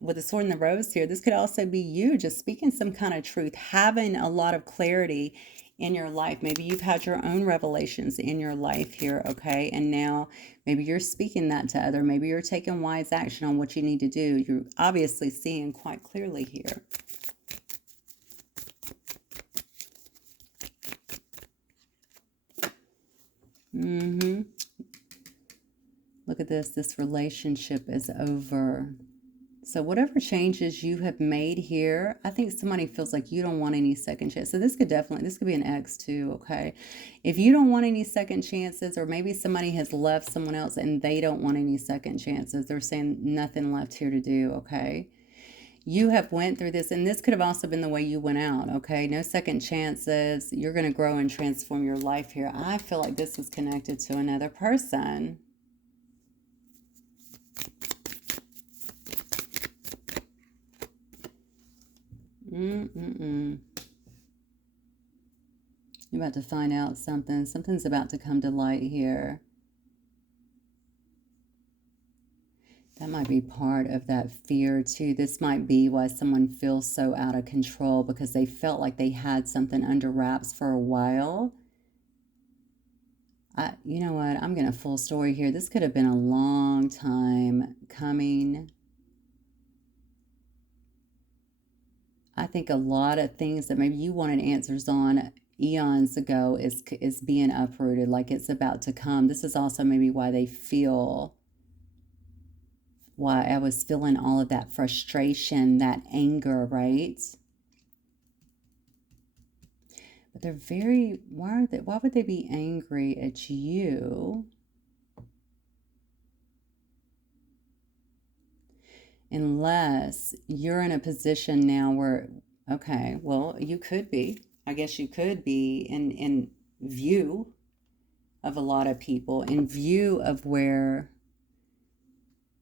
with the sword and the rose here, this could also be you just speaking some kind of truth, having a lot of clarity in your life. Maybe you've had your own revelations in your life here, okay? And now maybe you're speaking that to other. Maybe you're taking wise action on what you need to do. You're obviously seeing quite clearly here. Look at this. This relationship is over. So whatever changes you have made here, I think somebody feels like you don't want any second chance. So this could be an ex too, okay? If you don't want any second chances, or maybe somebody has left someone else and they don't want any second chances, they're saying nothing left here to do, okay? You have went through this, and this could have also been the way you went out, okay? No second chances. You're going to grow and transform your life here. I feel like this is connected to another person. You're about to find out something. Something's about to come to light here. That might be part of that fear too. This might be why someone feels so out of control, because they felt like they had something under wraps for a while. You know what? I'm going to full story here. This could have been a long time coming. I think a lot of things that maybe you wanted answers on eons ago is being uprooted, like it's about to come. This is also maybe why I was feeling all of that frustration, that anger, right? But they're very, why would they be angry at you? Unless you're in a position now where, okay, well, you could be. I guess you could be in view of a lot of people, in view of where,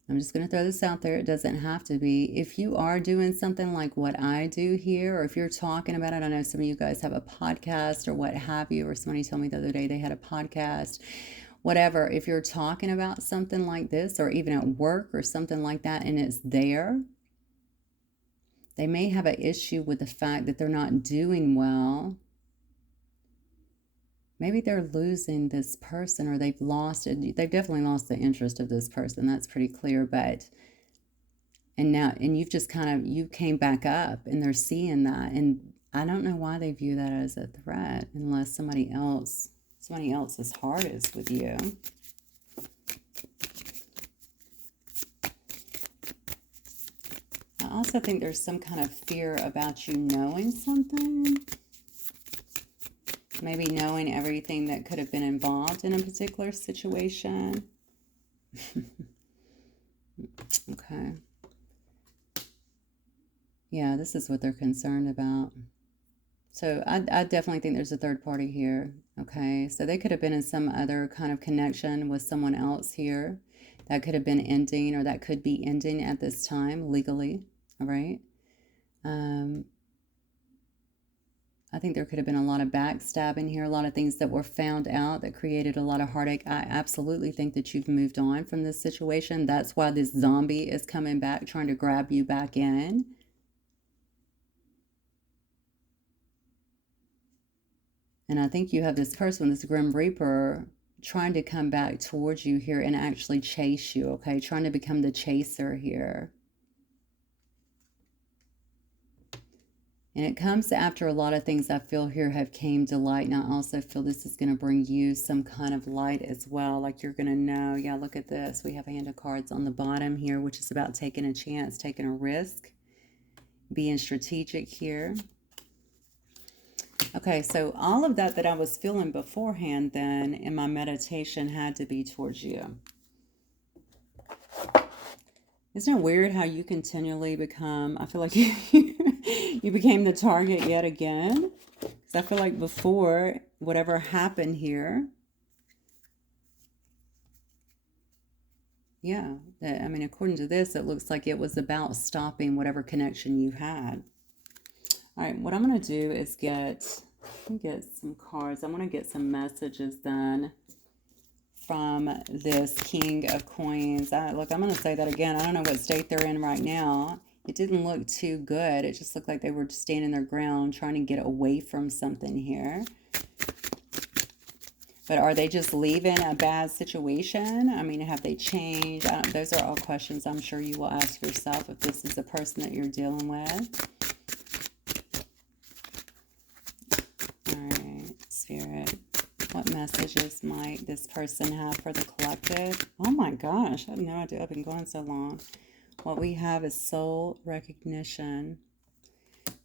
I'm just going to throw this out there. It doesn't have to be. If you are doing something like what I do here, or if you're talking about it, I know some of you guys have a podcast or what have you, or somebody told me the other day they had a podcast. Whatever, if you're talking about something like this, or even at work or something like that, and it's there, they may have an issue with the fact that they're not doing well. Maybe they're losing this person, or they've lost it. They've definitely lost the interest of this person. That's pretty clear. And you've just you came back up, and they're seeing that. And I don't know why they view that as a threat, unless somebody else's heart is with you. I also think there's some kind of fear about you knowing something. Maybe knowing everything that could have been involved in a particular situation. Okay. Yeah, this is what they're concerned about. So I definitely think there's a third party here. Okay, so they could have been in some other kind of connection with someone else here. That could have been ending, or that could be ending at this time legally. All right. I think there could have been a lot of backstabbing here, a lot of things that were found out that created a lot of heartache. I absolutely think that you've moved on from this situation. That's why this zombie is coming back, trying to grab you back in. And I think you have this person, this Grim Reaper, trying to come back towards you here and actually chase you, okay? Trying to become the chaser here. And it comes after a lot of things I feel here have came to light. And I also feel this is going to bring you some kind of light as well. Like you're going to know, yeah, look at this. We have a hand of cards on the bottom here, which is about taking a chance, taking a risk, being strategic here. Okay, so all of that I was feeling beforehand then in my meditation had to be towards you. Isn't it weird how you continually become, I feel like you became the target yet again? Because I feel like before, whatever happened here, yeah, I mean, according to this, it looks like it was about stopping whatever connection you had. All right, what I'm going to do is get some cards. I want to get some messages then from this King of Coins. Look, I'm going to say that again. I don't know what state they're in right now. It didn't look too good. It just looked like they were standing their ground, trying to get away from something here. But are they just leaving a bad situation? I mean, have they changed? Those are all questions I'm sure you will ask yourself if this is a person that you're dealing with. All right, Spirit. What messages might this person have for the collective? Oh my gosh, I had no idea I've been going so long. What we have is soul recognition.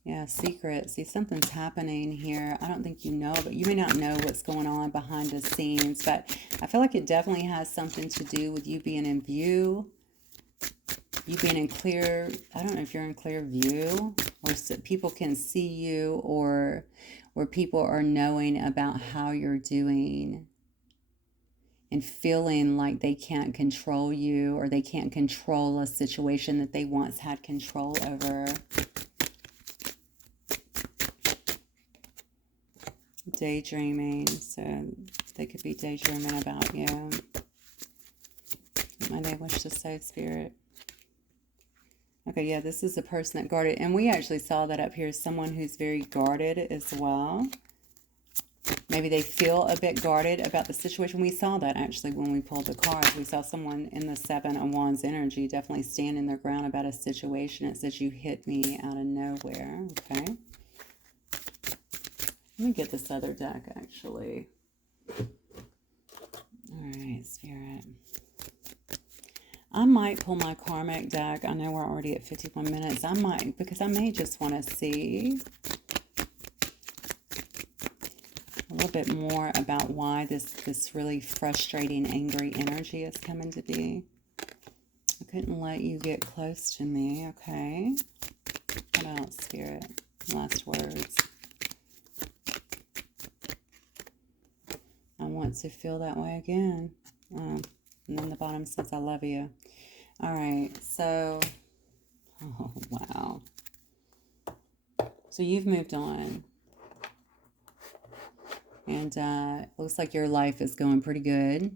Yeah, secret. See, something's happening here. I don't think you know, but you may not know what's going on behind the scenes. But I feel like it definitely has something to do with you being in view. You being in clear, I don't know if you're in clear view, or so people can see you, or people are knowing about how you're doing and feeling like they can't control you, or they can't control a situation that they once had control over. Daydreaming, so they could be daydreaming about you. What might they wish to say, Spirit? Okay, yeah, this is a person that guarded, and we actually saw that up here, someone who's very guarded as well. Maybe they feel a bit guarded about the situation. We saw that actually when we pulled the cards. We saw someone in the Seven of Wands energy definitely standing their ground about a situation. It says, you hit me out of nowhere. Okay. Let me get this other deck actually. All right, Spirit. I might pull my karmic deck. I know we're already at 51 minutes. I might, because I may just want to see a little bit more about why this really frustrating, angry energy is coming to be. I couldn't let you get close to me. Okay. What else, Spirit? Last words. I want to feel that way again. And then the bottom says, I love you. All right, so, oh, wow. So you've moved on. And it looks like your life is going pretty good.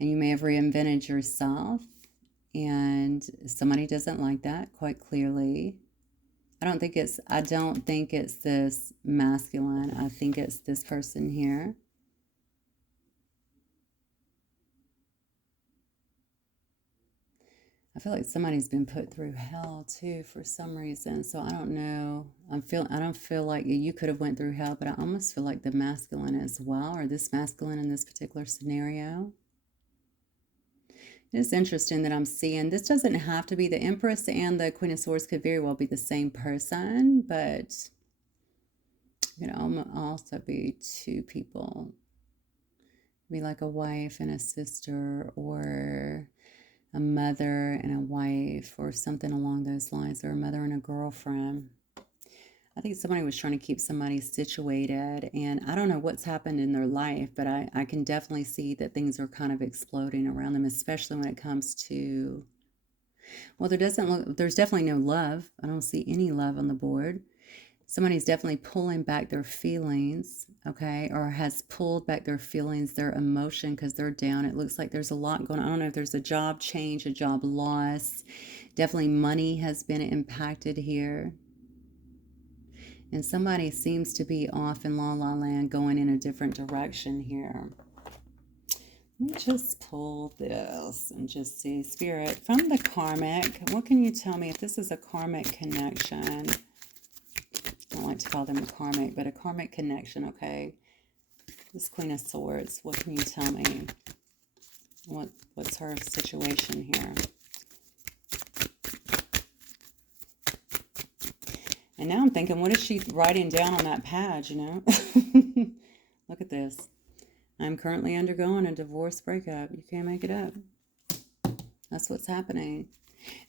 And you may have reinvented yourself. And somebody doesn't like that quite clearly. I don't think it's this masculine. I think it's this person here. I feel like somebody's been put through hell too for some reason. So I don't know. I don't feel like you could have went through hell, but I almost feel like the masculine as well, or this masculine in this particular scenario. It's interesting that I'm seeing, this doesn't have to be the Empress and the Queen of Swords, could very well be the same person, but you know, also be two people. Be like a wife and a sister, or a mother and a wife, or something along those lines, or a mother and a girlfriend. I think somebody was trying to keep somebody situated, and I don't know what's happened in their life, but I can definitely see that things are kind of exploding around them, especially when it comes to, well, there's definitely no love. I don't see any love on the board. Somebody's definitely pulling back their feelings, okay, or has pulled back their feelings, their emotion, because they're down. It looks like there's a lot going on. I don't know if there's a job change, a job loss. Definitely money has been impacted here. And somebody seems to be off in La La Land, going in a different direction here. Let me just pull this and just see. Spirit, from the karmic, what can you tell me if this is a karmic connection? I don't like to call them a karmic, but a karmic connection, okay? This Queen of Swords, what can you tell me? What's her situation here? And now I'm thinking, what is she writing down on that pad, you know? Look at this. I'm currently undergoing a divorce breakup. You can't make it up. That's what's happening.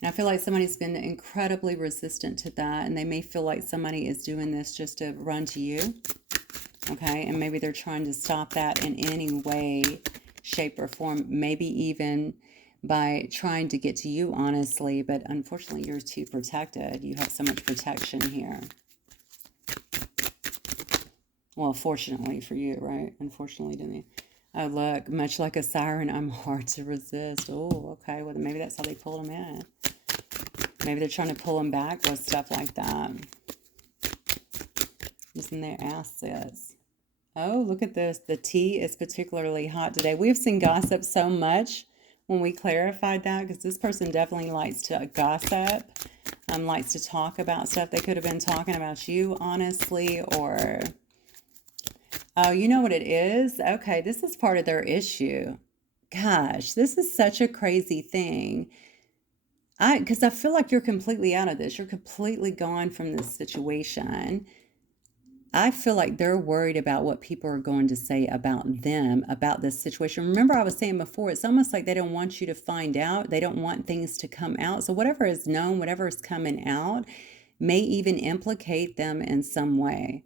And I feel like somebody's been incredibly resistant to that, and they may feel like somebody is doing this just to run to you. Okay, and maybe they're trying to stop that in any way, shape, or form. Maybe even by trying to get to you, honestly. But unfortunately, you're too protected. You have so much protection here. Well, fortunately for you, right? Unfortunately to me. Oh, look, much like a siren, I'm hard to resist. Oh, okay. Well, maybe that's how they pulled him in. Maybe they're trying to pull him back with stuff like that. Using their assets. Oh, look at this. The tea is particularly hot today. We've seen gossip so much when we clarified that, because this person definitely likes to gossip, likes to talk about stuff. They could have been talking about you, honestly, or... Oh, you know what it is? Okay, this is part of their issue. Gosh, this is such a crazy thing. Because I feel like you're completely out of this. You're completely gone from this situation. I feel like they're worried about what people are going to say about them, about this situation. Remember, I was saying before, it's almost like they don't want you to find out. They don't want things to come out. So whatever is known, whatever is coming out, may even implicate them in some way.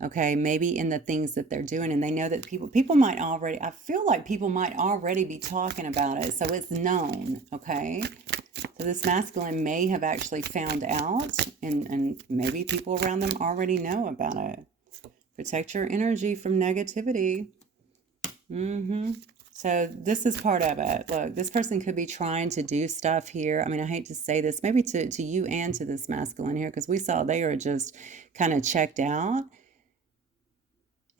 Okay, maybe in the things that they're doing. And they know that people might already, I feel like people might already be talking about it. So it's known, okay? So this masculine may have actually found out, and maybe people around them already know about it. Protect your energy from negativity. So this is part of it. Look, this person could be trying to do stuff here. I mean, I hate to say this, maybe to you and to this masculine here, because we saw they are just kind of checked out.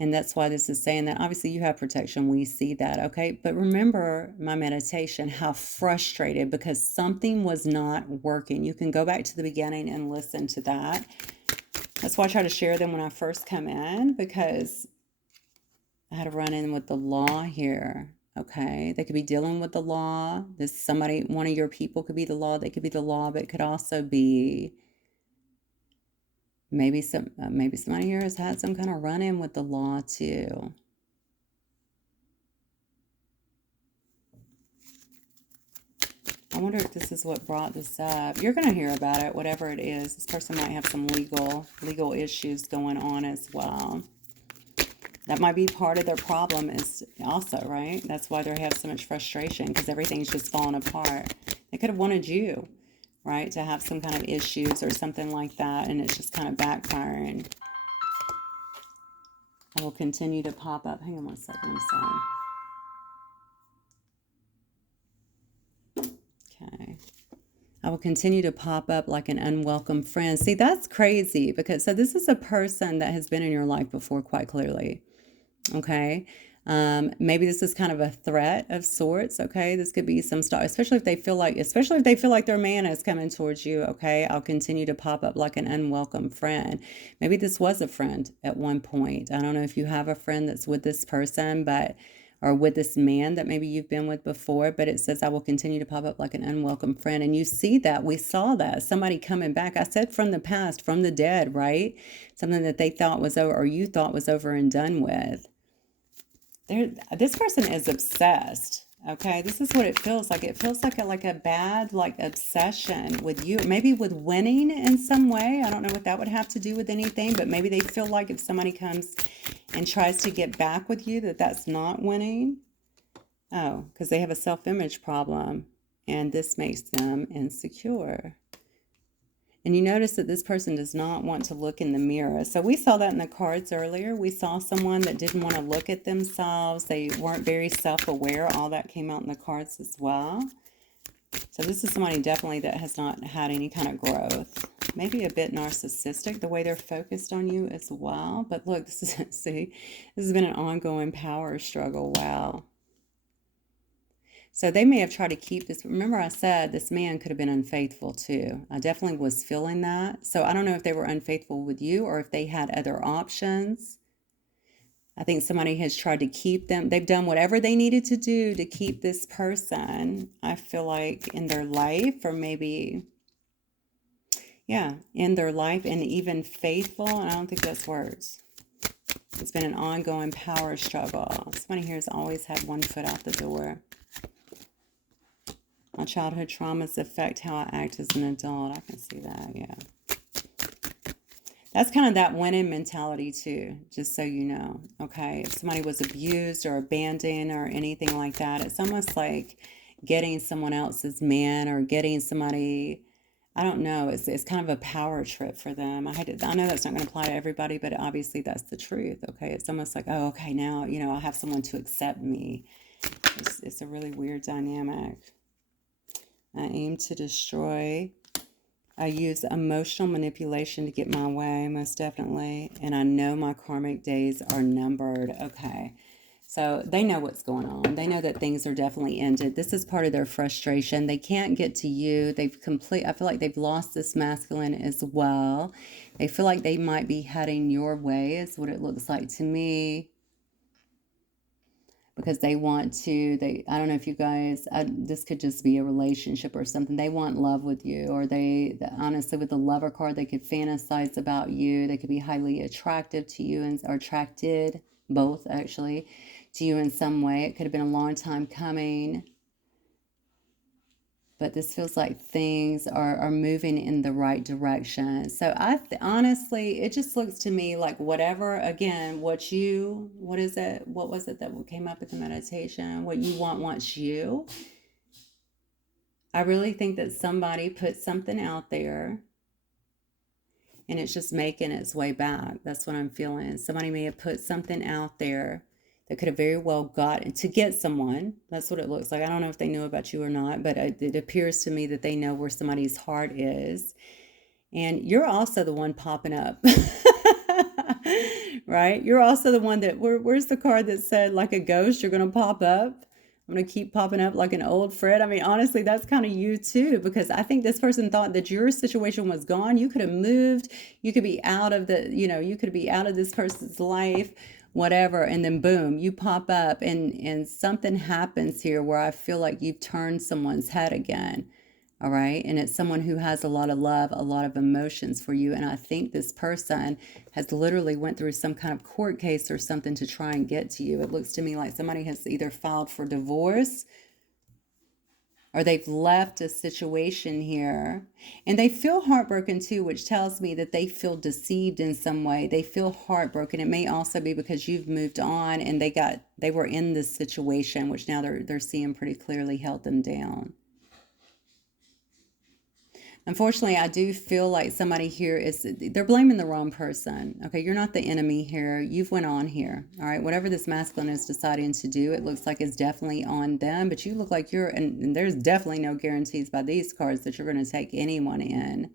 And that's why this is saying that. Obviously, you have protection. We see that, okay? But remember my meditation, how frustrated because something was not working. You can go back to the beginning and listen to that. That's why I try to share them when I first come in, because I had to run in with the law here, okay? They could be dealing with the law. This somebody, one of your people could be the law. They could be the law, but it could also be... Maybe somebody here has had some kind of run-in with the law too. I wonder if this is what brought this up. You're going to hear about it, whatever it is. This person might have some legal issues going on as well. That might be part of their problem is also, right? That's why they have so much frustration, because everything's just falling apart. They could have wanted you, right, to have some kind of issues or something like that, and it's just kind of backfiring. I will continue to pop up. Hang on one second, I'm sorry. Okay. I will continue to pop up like an unwelcome friend. See, that's crazy, because so this is a person that has been in your life before, quite clearly. Okay. Maybe this is kind of a threat of sorts. Okay. This could be some stuff, especially if they feel like their man is coming towards you. Okay. I'll continue to pop up like an unwelcome friend. Maybe this was a friend at one point. I don't know if you have a friend that's with this person, or with this man that maybe you've been with before, but it says, I will continue to pop up like an unwelcome friend. And you see that, we saw that, somebody coming back. I said from the past, from the dead, right? Something that they thought was over, or you thought was over and done with. This person is obsessed. Okay, this is what it feels like. It feels like a bad obsession with you, maybe with winning in some way. I don't know what that would have to do with anything, but maybe they feel like if somebody comes and tries to get back with you, that's not winning. Oh, because they have a self-image problem, and this makes them insecure. And you notice that this person does not want to look in the mirror. So we saw that in the cards earlier. We saw someone that didn't want to look at themselves. They weren't very self-aware. All that came out in the cards as well. So this is somebody definitely that has not had any kind of growth. Maybe a bit narcissistic, the way they're focused on you as well. But look, this has been an ongoing power struggle. Wow. So they may have tried to keep this. Remember, I said this man could have been unfaithful too. I definitely was feeling that. So I don't know if they were unfaithful with you or if they had other options. I think somebody has tried to keep them. They've done whatever they needed to do to keep this person, I feel like, in their life, or maybe, yeah, in their life, and even faithful. And I don't think that's words. It's been an ongoing power struggle. Somebody here has always had one foot out the door. My childhood traumas affect how I act as an adult. I can see that, yeah. That's kind of that winning mentality too, just so you know, okay? If somebody was abused or abandoned or anything like that, it's almost like getting someone else's man or getting somebody, I don't know, it's kind of a power trip for them. I know that's not going to apply to everybody, but obviously that's the truth, okay? It's almost like, oh, okay, now, I have someone to accept me. It's a really weird dynamic. I aim to destroy. I use emotional manipulation to get my way, most definitely. And I know my karmic days are numbered. Okay. So they know what's going on. They know that things are definitely ended. This is part of their frustration. They can't get to you. I feel like they've lost this masculine as well. They feel like they might be heading your way, is what it looks like to me. Because they want to, I don't know if you guys, this could just be a relationship or something. They want love with you, or honestly, with the lover card, they could fantasize about you. They could be highly attractive to you, or attracted, both actually, to you in some way. It could have been a long time coming. But this feels like things are moving in the right direction. So honestly, it just looks to me like whatever, again, what is it? What was it that came up at the meditation? What you want wants you. I really think that somebody put something out there and it's just making its way back. That's what I'm feeling. Somebody may have put something out there that could have very well gotten to get someone. That's what it looks like. I don't know if they knew about you or not, but it appears to me that they know where somebody's heart is. And you're also the one popping up. Right? You're also the one where's the card that said like a ghost, you're going to pop up? I'm going to keep popping up like an old friend. I mean, honestly, that's kind of you too, because I think this person thought that your situation was gone. You could have moved. You could be out of you could be out of this person's life, whatever. And then boom, you pop up and something happens here where I feel like you've turned someone's head again. All right. And it's someone who has a lot of love, a lot of emotions for you. And I think this person has literally went through some kind of court case or something to try and get to you. It looks to me like somebody has either filed for divorce or they've left a situation here. And they feel heartbroken too, which tells me that they feel deceived in some way. They feel heartbroken. It may also be because you've moved on and they were in this situation, which now they're seeing pretty clearly held them down. Unfortunately, I do feel like somebody here they're blaming the wrong person. Okay, you're not the enemy here. You've went on here. All right, whatever this masculine is deciding to do, it looks like it's definitely on them. But you look like and there's definitely no guarantees by these cards that you're going to take anyone in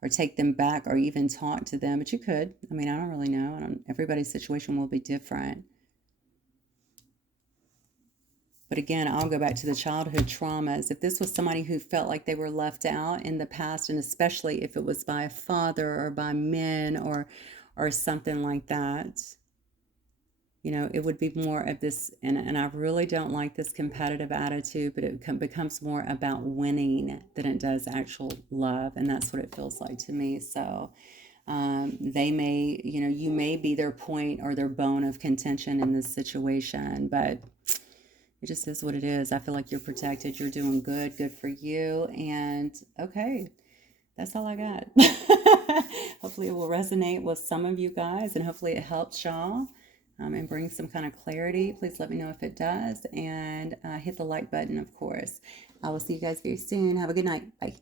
or take them back or even talk to them. But you could. I mean, I don't really know. Everybody's situation will be different. But again, I'll go back to the childhood traumas. If this was somebody who felt like they were left out in the past, and especially if it was by a father or by men or something like that, it would be more of this, and I really don't like this competitive attitude, but it becomes more about winning than it does actual love, and that's what it feels like to me. So they may, you may be their point or their bone of contention in this situation, but it just is what it is. I feel like you're protected. You're doing good. Good for you. And okay, that's all I got. Hopefully it will resonate with some of you guys, and hopefully it helps y'all and brings some kind of clarity. Please let me know if it does. And hit the like button, of course. I will see you guys very soon. Have a good night. Bye.